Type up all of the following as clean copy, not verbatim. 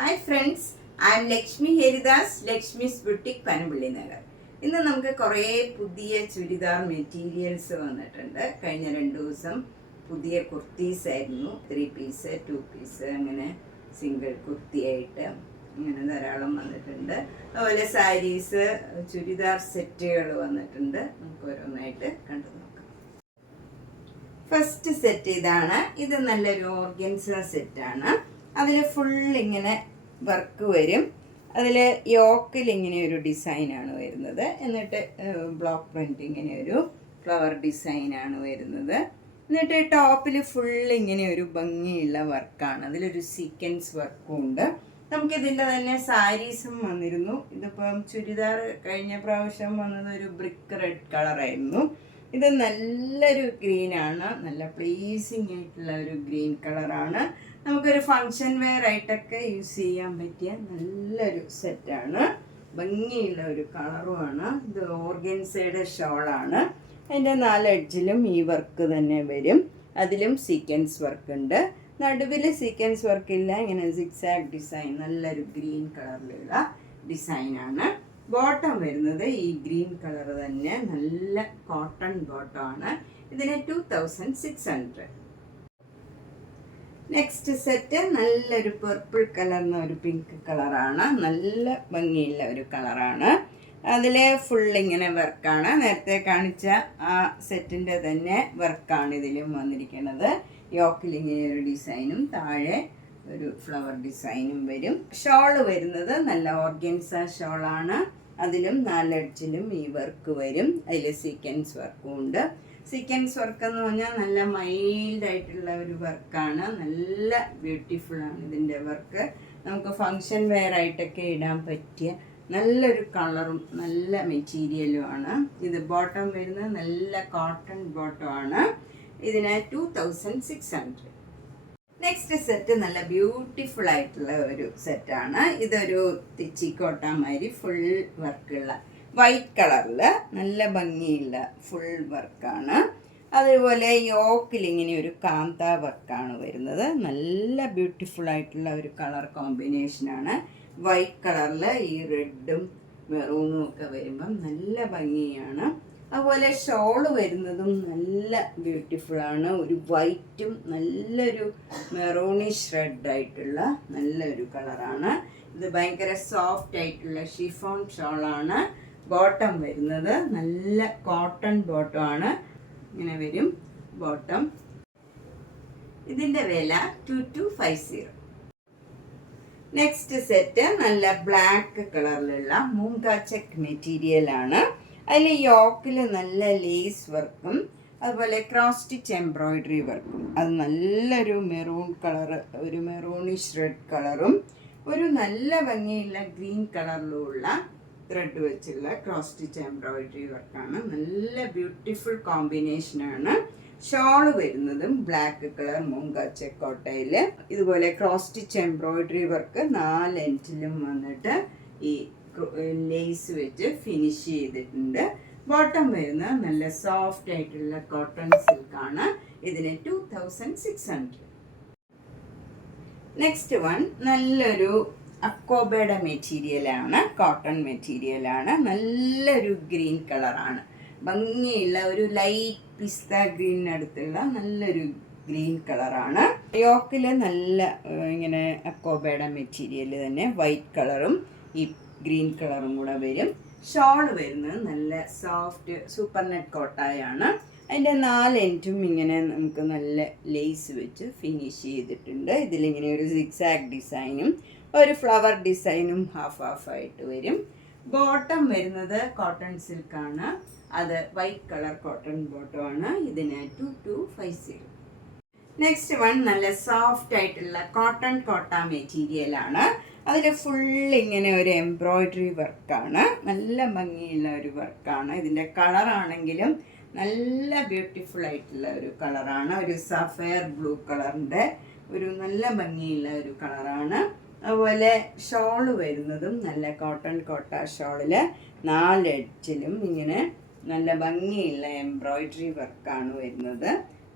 Hi friends, I M Lakshmi Haridas, Lakshmi's boutique Panampilly Nagar. ഇന്ന് നമുക്ക് കുറേ പുതിയ ചുരിദാർ മെറ്റീരിയൽസ് വന്നിട്ടുണ്ട്. കഴിഞ്ഞ 2 ദിവസം പുതിയ കുർത്തീസ് ആയിരുന്നു. 3 പീസ് 2 പീസ് അങ്ങനെ സിംഗിൾ കുർത്തിയായിട്ട് ഇങ്ങനെ ധാരാളം വന്നിട്ടുണ്ട്. അതുപോലെ സാരീസ്, ചുരിദാർ സെറ്റുകൾ വന്നിട്ടുണ്ട്. നമുക്ക് ഓരോന്നായിട്ട് കണ്ടു നോക്കാം. ഫസ്റ്റ് സെറ്റ് ഇതാണ്. ഇത് നല്ലൊരു ഓർഗൻസ സെറ്റാണ്. അതിൽ ഫുൾ ഇങ്ങനെ വർക്ക് വരും. അതിൽ യോക്കിൽ ഇങ്ങനെ ഒരു ഡിസൈനാണ് വരുന്നത്. എന്നിട്ട് ബ്ലോക്ക് പ്രിൻ്റ് ഇങ്ങനെ ഒരു ഫ്ലവർ ഡിസൈനാണ് വരുന്നത്. എന്നിട്ട് ടോപ്പിൽ ഫുൾ ഇങ്ങനെ ഒരു ഭംഗിയുള്ള വർക്കാണ്. അതിലൊരു സീക്വൻസ് വർക്കും ഉണ്ട്. നമുക്കിതിൻ്റെ തന്നെ സാരീസും വന്നിരുന്നു. ഇതിപ്പം ചുരിദാർ കഴിഞ്ഞ പ്രാവശ്യം വന്നത് ഒരു ബ്രിക്ക് റെഡ് കളറായിരുന്നു. ഇത് നല്ലൊരു ഗ്രീനാണ്, നല്ല പ്ലീസിങ് ആയിട്ടുള്ള ഒരു ഗ്രീൻ കളറാണ്. നമുക്കൊരു ഫങ്ഷൻ വെയർ ആയിട്ടൊക്കെ യൂസ് ചെയ്യാൻ പറ്റിയ നല്ലൊരു സെറ്റാണ്. ഭംഗിയുള്ള ഒരു കളറുമാണ്. ഇത് ഓർഗൻസയുടെ ഷോളാണ്. അതിൻ്റെ 4 എഡ്ജിലും ഈ വർക്ക് തന്നെ വരും. അതിലും സീക്വൻസ് വർക്ക് ഉണ്ട്. നടുവിൽ സീക്വൻസ് വർക്കില്ല, ഇങ്ങനെ സിക്സാഗ് ഡിസൈൻ, നല്ലൊരു ഗ്രീൻ കളറിലുള്ള ഡിസൈനാണ്. ബോട്ടം വരുന്നത് ഈ ഗ്രീൻ കളർ തന്നെ, നല്ല കോട്ടൺ ബോട്ടം ആണ്. ഇതിന് 2600. നെക്സ്റ്റ് സെറ്റ് നല്ലൊരു പർപ്പിൾ കളർന്ന ഒരു പിങ്ക് കളറാണ്. നല്ല ഭംഗിയുള്ള ഒരു കളറാണ്. അതിൽ ഫുൾ ഇങ്ങനെ വർക്കാണ്. നേരത്തെ കാണിച്ച ആ സെറ്റിൻ്റെ തന്നെ വർക്കാണ് ഇതിലും വന്നിരിക്കുന്നത്. യോക്കിൽ ഇങ്ങനെ ഒരു ഡിസൈനും താഴെ ഒരു ഫ്ലവർ ഡിസൈനും വരും. ഷോള് വരുന്നത് നല്ല ഓർഗൻസ ഷോളാണ്. അതിലും 4 എഡ്ജിലും ഈ വർക്ക് വരും. അതിൽ സീക്വൻസ് വർക്കും ഉണ്ട്. സീക്വൻസ് വർക്ക് എന്ന് പറഞ്ഞാൽ നല്ല മൈൽഡായിട്ടുള്ള ഒരു വർക്കാണ്. നല്ല ബ്യൂട്ടിഫുള്ളാണ് ഇതിൻ്റെ വർക്ക്. നമുക്ക് ഫങ്ഷൻ വെയർ ആയിട്ടൊക്കെ ഇടാൻ പറ്റിയ നല്ലൊരു കളറും നല്ല മെറ്റീരിയലുമാണ്. ഇത് ബോട്ടം വരുന്നത് നല്ല കോട്ടൺ ബോട്ടമാണ്. ഇതിന് 2600. നെക്സ്റ്റ് സെറ്റ് നല്ല ബ്യൂട്ടിഫുൾ ആയിട്ടുള്ള ഒരു സെറ്റാണ്. ഇതൊരു തിച്ചിക്കോട്ട മാതിരി ഫുൾ വർക്കുള്ള വൈറ്റ് കളറിൽ നല്ല ഭംഗിയുള്ള ഫുൾ വർക്കാണ്. അതുപോലെ യോക്കിൽ ഇങ്ങനെ ഒരു കാന്ത വർക്കാണ് വരുന്നത്. നല്ല ബ്യൂട്ടിഫുൾ ആയിട്ടുള്ള ഒരു കളർ കോമ്പിനേഷനാണ്. വൈറ്റ് കളറിൽ ഈ റെഡും മെറൂണും ഒക്കെ വരുമ്പം നല്ല ഭംഗിയാണ്. അതുപോലെ ഷോള് വരുന്നതും നല്ല ബ്യൂട്ടിഫുള്ളാണ്. ഒരു വൈറ്റും നല്ലൊരു മെറൂണിഷ് റെഡായിട്ടുള്ള നല്ലൊരു കളറാണ്. ഇത് ഭയങ്കര സോഫ്റ്റ് ആയിട്ടുള്ള ഷിഫോൺ ഷോളാണ്. ബോട്ടം വരുന്നത് നല്ല കോട്ടൺ ബോട്ടം ആണ്. ഇങ്ങനെ വരും ബോട്ടം. ഇതിൻ്റെ വില 2250. നെക്സ്റ്റ് സെറ്റ് നല്ല ബ്ലാക്ക് കളറിലുള്ള മൂംഗ ചെക്ക് മെറ്റീരിയലാണ്. അതിൽ യോക്കിൽ നല്ല ലേസ് വർക്കും അതുപോലെ ക്രോസ് സ്റ്റിച്ച് എംബ്രോയിഡറി വർക്കും. അത് നല്ലൊരു മെറൂൺ കളറ്, ഒരു മെറൂണിഷ് റെഡ് കളറും ഒരു നല്ല ഭംഗിയുള്ള ഗ്രീൻ കളറിലുള്ള ത്രെഡ് വെച്ചുള്ള ക്രോസ് സ്റ്റിച്ച് എംബ്രോയിഡറി വർക്കാണ്. നല്ല ബ്യൂട്ടിഫുൾ കോമ്പിനേഷനാണ്. ഷോള് വരുന്നതും ബ്ലാക്ക് കളർ മൂംഗ ചെക്കോട്ടയിൽ ഇതുപോലെ ക്രോസ് സ്റ്റിച്ച് എംബ്രോയിഡറി വർക്ക് 4 എൻഡിലും വന്നിട്ട് ഈ ലേസ് വെച്ച് ഫിനിഷ് ചെയ്തിട്ടുണ്ട്. ബോട്ടം വരുന്നത് നല്ല സോഫ്റ്റ് ആയിട്ടുള്ള കോട്ടൺ സിൽക്കാണ്. ഇതിന് 2600. നെക്സ്റ്റ് വൺ നല്ലൊരു അക്കോബയുടെ മെറ്റീരിയലാണ്. കോട്ടൺ മെറ്റീരിയലാണ്. നല്ലൊരു ഗ്രീൻ കളറാണ്. ഭംഗിയുള്ള ഒരു ലൈറ്റ് പിസ്ത ഗ്രീനിനടുത്തുള്ള നല്ലൊരു ഗ്രീൻ കളറാണ്. യോക്കിൽ നല്ല ഇങ്ങനെ അക്കോബയുടെ മെറ്റീരിയൽ തന്നെ വൈറ്റ് കളറും ഈ ഗ്രീൻ കളറും കൂടെ വരും. ഷോൾ വരുന്നത് നല്ല സോഫ്റ്റ് സൂപ്പർ നെറ്റ് കോട്ടായാണ്. അതിൻ്റെ 4 എൻഡും ഇങ്ങനെ നമുക്ക് നല്ല ലേസ് വെച്ച് ഫിനിഷ് ചെയ്തിട്ടുണ്ട്. ഇതിലിങ്ങനെ ഒരു സിക്സാഗ് ഡിസൈനും ഒരു ഫ്ലവർ ഡിസൈനും ഹാഫ് ആയിട്ട് വരും. ബോട്ടം വരുന്നത് കോട്ടൺ സിൽക്കാണ്. അത് വൈറ്റ് കളർ കോട്ടൺ ബോട്ടമാണ്. ഇതിന് 2250. നെക്സ്റ്റ് വൺ നല്ല സോഫ്റ്റ് ആയിട്ടുള്ള കോട്ടൺ കോട്ട മെറ്റീരിയലാണ്. അതിൽ ഫുൾ ഇങ്ങനെ ഒരു എംബ്രോയിഡറി വർക്കാണ്. നല്ല ഭംഗിയുള്ള ഒരു വർക്കാണ്. ഇതിൻ്റെ കളറാണെങ്കിലും നല്ല ബ്യൂട്ടിഫുൾ ആയിട്ടുള്ള ഒരു കളറാണ്. ഒരു സഫയർ ബ്ലൂ കളറിൻ്റെ ഒരു നല്ല ഭംഗിയുള്ള ഒരു കളറാണ്. അതുപോലെ ഷോള് വരുന്നതും നല്ല കോട്ടൺ കോട്ട ഷോളിൽ 4 എഡ്ജിലും ഇങ്ങനെ നല്ല ഭംഗിയുള്ള എംബ്രോയിഡറി വർക്കാണ് വരുന്നത്.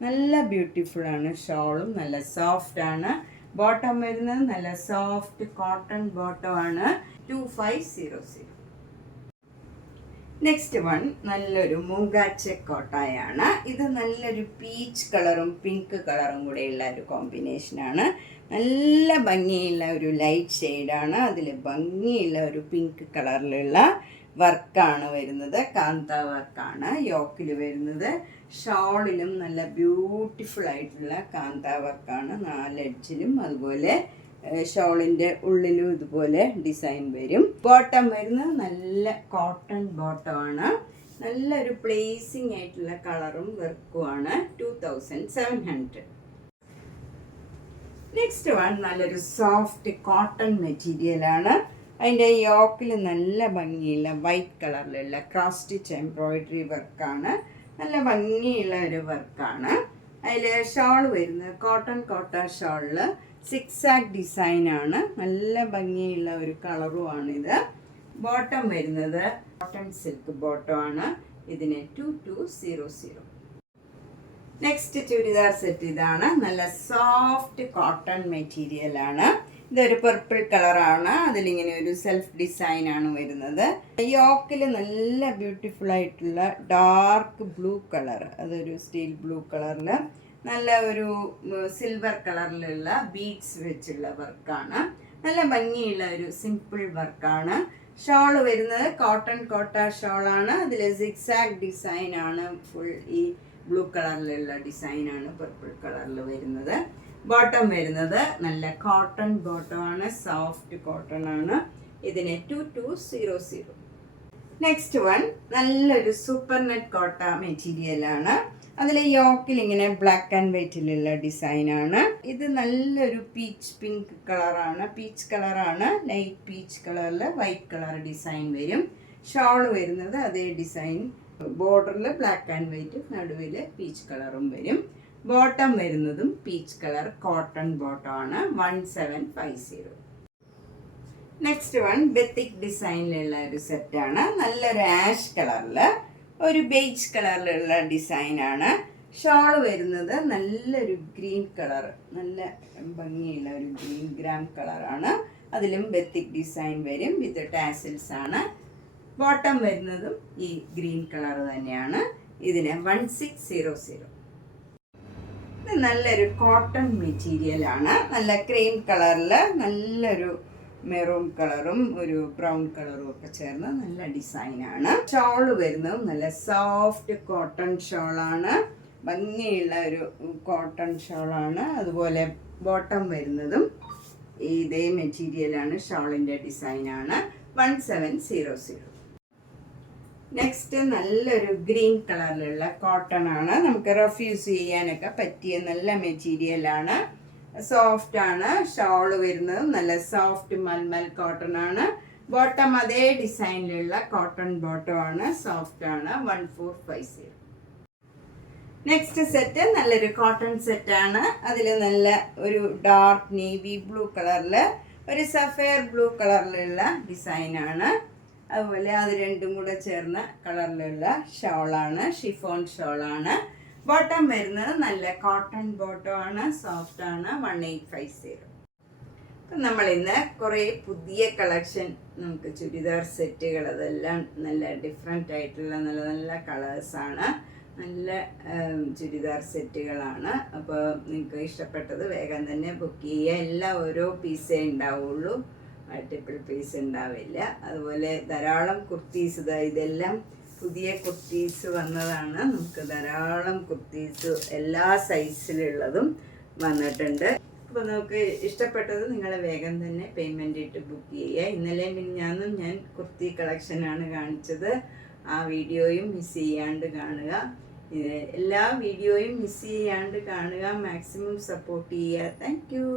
നല്ല ബ്യൂട്ടിഫുള്ളാണ്. ഷോളും നല്ല സോഫ്റ്റാണ്. ബോട്ടം വരുന്നത് നല്ല സോഫ്റ്റ് കോട്ടൺ ബോട്ടം ആണ്. 2500. നെക്സ്റ്റ് വൺ നല്ലൊരു മൂങ്കാച്ചെക്ക് കോട്ടായാണ്. ഇത് നല്ലൊരു പീച്ച് കളറും പിങ്ക് കളറും കൂടെയുള്ള ഒരു കോമ്പിനേഷനാണ്. നല്ല ഭംഗിയുള്ള ഒരു ലൈറ്റ് ഷെയ്ഡാണ്. അതിൽ ഭംഗിയുള്ള ഒരു പിങ്ക് കളറിലുള്ള വർക്കാണ് വരുന്നത്. കാന്ത വർക്കാണ് യോക്കിൽ വരുന്നത്. ഷോളിലും നല്ല ബ്യൂട്ടിഫുൾ ആയിട്ടുള്ള കാന്ത വർക്കാണ്. 4 എഡ്ജിലും അതുപോലെ ഷോളിൻ്റെ ഉള്ളിലും ഇതുപോലെ ഡിസൈൻ വരും. ബോട്ടം വരുന്നത് നല്ല കോട്ടൺ ബോട്ടമാണ്. നല്ലൊരു പ്ലേസിങ് ആയിട്ടുള്ള കളറും വർക്കുമാണ്. 2700. നെക്സ്റ്റ് വൺ നല്ലൊരു സോഫ്റ്റ് കോട്ടൺ മെറ്റീരിയലാണ്. അതിൻ്റെ യോക്കിൽ നല്ല ഭംഗിയുള്ള വൈറ്റ് കളറിലുള്ള ക്രോസ് സ്റ്റിച്ച് എംബ്രോയിഡറി വർക്കാണ്. നല്ല ഭംഗിയുള്ള ഒരു വർക്കാണ്. അതിൽ ഷോൾ വരുന്നത് കോട്ട ഷോളിൽ സിക്സാക് ഡിസൈനാണ്. നല്ല ഭംഗിയുള്ള ഒരു കളറുമാണിത്. ബോട്ടം വരുന്നത് കോട്ടൺ സിൽക്ക് ബോട്ടമാണ്. ഇതിന് 2200. നെക്സ്റ്റ് ചുരിദാർ സെറ്റ് ഇതാണ്. നല്ല സോഫ്റ്റ് കോട്ടൺ മെറ്റീരിയലാണ്. ഇതൊരു പർപ്പിൾ കളറാണ്. അതിലിങ്ങനെ ഒരു സെൽഫ് ഡിസൈനാണ് വരുന്നത്. യോക്കിൽ നല്ല ബ്യൂട്ടിഫുൾ ആയിട്ടുള്ള ഡാർക്ക് ബ്ലൂ കളർ, അതൊരു സ്റ്റീൽ ബ്ലൂ കളറിൽ നല്ല ഒരു സിൽവർ കളറിലുള്ള ബീഡ്സ് വെച്ചുള്ള വർക്കാണ്. നല്ല ഭംഗിയുള്ള ഒരു സിമ്പിൾ വർക്കാണ്. ഷോൾ വരുന്നത് കോട്ട ഷോളാണ്. അതിൽ സിക്സാക് ഡിസൈനാണ്. ഫുൾ ഈ ബ്ലൂ കളറിലുള്ള ഡിസൈനാണ് പർപ്പിൾ കളറിൽ വരുന്നത്. ബോട്ടം വരുന്നത് നല്ല കോട്ടൺ ബോട്ടമാണ്. സോഫ്റ്റ് കോട്ടൺ ആണ്. ഇതിന് 2200. നെക്സ്റ്റ് വൺ നല്ലൊരു സൂപ്പർ നെറ്റ് കോട്ട മെറ്റീരിയലാണ്. അതിൽ യോക്കിൽ ഇങ്ങനെ ബ്ലാക്ക് ആൻഡ് വൈറ്റിലുള്ള ഡിസൈനാണ്. ഇത് നല്ലൊരു പീച്ച് പിങ്ക് കളറാണ്. പീച്ച് കളറാണ്. ലൈറ്റ് പീച്ച് കളറിൽ വൈറ്റ് കളർ ഡിസൈൻ വരും. ഷോൾ വരുന്നത് അതേ ഡിസൈൻ. ബോർഡറിൽ ബ്ലാക്ക് ആൻഡ് വൈറ്റ്, നടുവിൽ പീച്ച് കളറും വരും. ബോട്ടം വരുന്നതും പീച്ച് കളർ കോട്ടൺ ബോട്ടമാണ്. 1750. നെക്സ്റ്റ് വൺ ബെത്തിക് ഡിസൈനിലുള്ള ഒരു സെറ്റാണ്. നല്ലൊരു ആഷ് കളറിൽ ഒരു ബേജ് കളറിലുള്ള ഡിസൈനാണ്. ഷോൾ വരുന്നത് നല്ലൊരു ഗ്രീൻ കളർ, നല്ല ഭംഗിയുള്ള ഒരു ഗ്രീൻ ഗ്രാം കളറാണ്. അതിലും ബെത്തിക് ഡിസൈൻ വരും. വിത്ത് ടാസിൽസ് ആണ്. ബോട്ടം വരുന്നതും ഈ ഗ്രീൻ കളർ തന്നെയാണ്. ഇതിന് 1600. ഇത് നല്ലൊരു കോട്ടൺ മെറ്റീരിയലാണ്. നല്ല ക്രീം കളറിൽ നല്ലൊരു മെറൂൺ കളറും ഒരു ബ്രൗൺ കളറും ഒക്കെ ചേർന്ന് നല്ല ഡിസൈനാണ്. ഷോൾ വരുന്നതും നല്ല സോഫ്റ്റ് കോട്ടൺ ഷോളാണ്. ഭംഗിയുള്ള ഒരു കോട്ടൺ ഷോളാണ്. അതുപോലെ ബോട്ടം വരുന്നതും ഇതേ മെറ്റീരിയലാണ്. ഷോളിൻ്റെ ഡിസൈനാണ്. 1700. നെക്സ്റ്റ് നല്ലൊരു ഗ്രീൻ കളറിലുള്ള കോട്ടൺ ആണ്. നമുക്ക് റഫ്യൂസ് ചെയ്യാനൊക്കെ പറ്റിയ നല്ല മെറ്റീരിയലാണ്. സോഫ്റ്റ് ആണ്. ഷോൾ വരുന്നത് നല്ല സോഫ്റ്റ് മൽമൽ കോട്ടൺ ആണ്. ബോട്ടം അതേ ഡിസൈനിലുള്ള കോട്ടൺ ബോട്ടം ആണ്. സോഫ്റ്റ് ആണ്. 1450. നെക്സ്റ്റ് സെറ്റ് നല്ലൊരു കോട്ടൺ സെറ്റാണ്. അതിൽ നല്ല ഒരു ഡാർക്ക് നേവി ബ്ലൂ കളറിൽ ഒരു സഫയർ ബ്ലൂ കളറിലുള്ള ഡിസൈനാണ്. അതുപോലെ അത് രണ്ടും കൂടെ ചേർന്ന കളറിലുള്ള ഷോളാണ്. ഷിഫോൺ ഷോളാണ്. ബോട്ടം വരുന്നത് നല്ല കോട്ടൺ ബോട്ടം ആണ്. സോഫ്റ്റ് ആണ്. 1850. അപ്പം നമ്മളിന്ന് കുറേ പുതിയ കളക്ഷൻ നമുക്ക് ചുരിദാർ സെറ്റുകൾ, അതെല്ലാം നല്ല ഡിഫറെൻ്റ് ആയിട്ടുള്ള നല്ല നല്ല കളേഴ്സാണ്. നല്ല ചുരിദാർ സെറ്റുകളാണ്. അപ്പോൾ നിങ്ങൾക്ക് ഇഷ്ടപ്പെട്ടത് വേഗം തന്നെ ബുക്ക് ചെയ്യുക. എല്ലാം ഓരോ പീസേ ഉണ്ടാവുള്ളൂ, മൾട്ടിപ്പിൾ പീസ് ഉണ്ടാവില്ല. അതുപോലെ ധാരാളം കുർത്തീസ്, ഇതെല്ലാം പുതിയ കുർത്തീസ് വന്നതാണ്. നമുക്ക് ധാരാളം കുർത്തീസ് എല്ലാ സൈസിലുള്ളതും വന്നിട്ടുണ്ട്. അപ്പോൾ നമുക്ക് ഇഷ്ടപ്പെട്ടത് നിങ്ങൾ വേഗം തന്നെ പേയ്മെൻ്റ് ഇട്ട് ബുക്ക് ചെയ്യുക. ഇന്നലെ മിനിഞ്ഞാന്നും ഞാൻ കുർത്തി കളക്ഷനാണ് കാണിച്ചത്. ആ വീഡിയോയും മിസ് ചെയ്യാണ്ട് കാണുക. എല്ലാ വീഡിയോയും മിസ് ചെയ്യാണ്ട് കാണുക. മാക്സിമം സപ്പോർട്ട് ചെയ്യുക. Thank you.